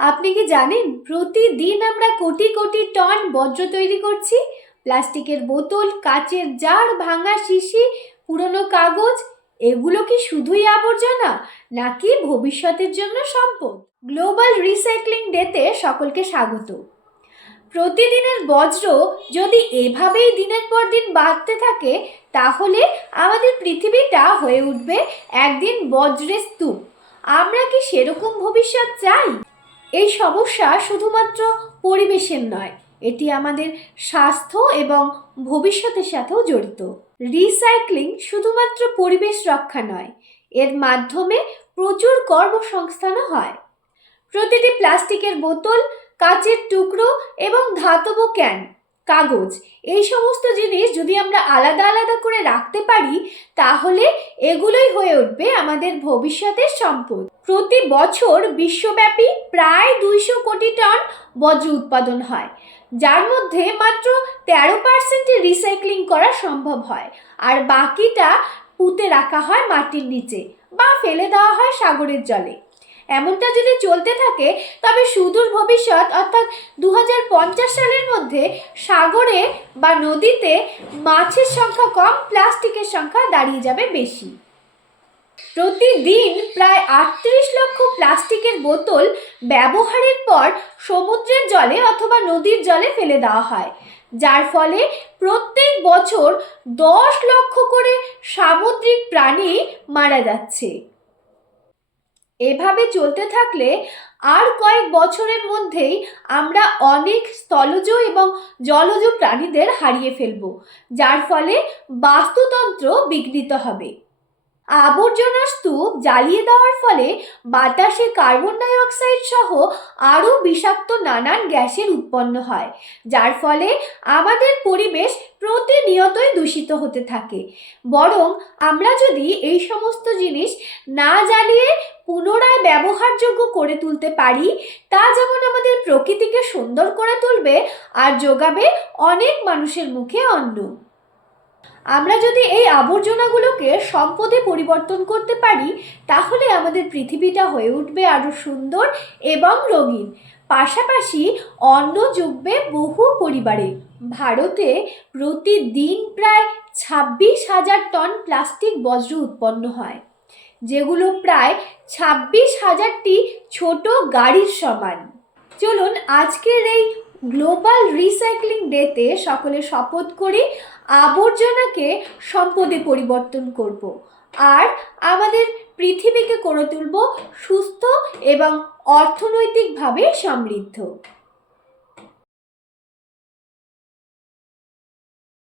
আপনি কি জানেন, প্রতিদিন আমরা কোটি কোটি টন বর্জ্য তৈরি করছি? প্লাস্টিকের বোতল, কাচের জার, ভাঙা শিশি, পুরনো কাগজ, এগুলো কি শুধুই আবর্জনা, নাকি ভবিষ্যতের জন্য সম্পদ? গ্লোবাল রিসাইক্লিং ডেতে সকলকে স্বাগত। প্রতিদিনের বজ্র যদি এভাবেই দিনের পর দিন বাড়তে থাকে, তাহলে আমাদের পৃথিবীটা হয়ে উঠবে একদিন বজ্রের স্তূপ। আমরা কি সেরকম ভবিষ্যৎ চাই? এই সমস্যা শুধুমাত্র পরিবেশের নয়, এটি আমাদের স্বাস্থ্য এবং ভবিষ্যতের সাথেও জড়িত। রিসাইক্লিং শুধুমাত্র পরিবেশ রক্ষা নয়, এর মাধ্যমে প্রচুর কর্মসংস্থানও হয়। প্রতিটি প্লাস্টিকের বোতল, কাচের টুকরো এবং ধাতব ক্যান কাগজ। এই সমস্ত জিনিস যদি আমরা আলাদা আলাদা করে রাখতে পারি, তাহলে এগুলোই হয়ে উঠবে আমাদের ভবিষ্যতের সম্পদ। প্রতি বছর বিশ্বব্যাপী প্রায় দুইশো কোটি টন বজ্র উৎপাদন হয়, যার মধ্যে মাত্র তেরো পার্সেন্টই রিসাইক্লিং করা সম্ভব হয়, আর বাকিটা পুঁতে রাখা হয় মাটির নিচে বা ফেলে দেওয়া হয় সাগরের জলে। এমনটা যদি চলতে থাকে, তবে সুদূর ভবিষ্যৎ, অর্থাৎ দু হাজার পঞ্চাশ সালের মধ্যে সাগরে বা নদীতে মাছের সংখ্যা কম, প্লাস্টিকের সংখ্যা দাঁড়িয়ে যাবে বেশি। প্রতিদিন প্রায় আটত্রিশ লক্ষ প্লাস্টিকের বোতল ব্যবহারের পর সমুদ্রের জলে অথবা নদীর জলে ফেলে দেওয়া হয়, যার ফলে প্রত্যেক বছর দশ লক্ষ করে সামুদ্রিক প্রাণী মারা যাচ্ছে। এভাবে চলতে থাকলে আর কয়েক বছরের মধ্যেই আমরা অনেক স্থলজ এবং জলজ প্রাণীদের হারিয়ে ফেলব, যার ফলে বাস্তুতন্ত্র বিঘ্নিত হবে। আবর্জনার স্তূপ জ্বালিয়ে দেওয়ার ফলে বাতাসে কার্বন ডাই অক্সাইড সহ আরও বিষাক্ত নানান গ্যাসের উৎপন্ন হয়, যার ফলে আমাদের পরিবেশ প্রতিনিয়তই দূষিত হতে থাকে। বরং আমরা যদি এই সমস্ত জিনিস না জ্বালিয়ে পুনরায় ব্যবহারযোগ্য করে তুলতে পারি, তা যেমন আমাদের প্রকৃতিকে সুন্দর করে তুলবে, আর যোগাবে অনেক মানুষের মুখে অন্ন। আমরা যদি এই আবর্জনাগুলোকে সম্পদে পরিবর্তন করতে পারি, তাহলে আমাদের পৃথিবীটা হয়ে উঠবে আরও সুন্দর এবং রঙিন। পাশাপাশি অন্ন জুগবে বহু পরিবারে। ভারতে প্রতিদিন প্রায় ছাব্বিশ হাজার টন প্লাস্টিক বজ্র উৎপন্ন হয়, যেগুলো প্রায় ছাব্বিশ হাজারটি ছোট গাড়ির সমান। চলুন আজকের এই গ্লোবাল রিসাইক্লিং ডেতে সকলে শপথ করি আবর্জনাকে সম্পদে পরিবর্তন করব। আর আমাদের পৃথিবীকে করে তুলব সুস্থ এবং অর্থনৈতিকভাবে সমৃদ্ধ।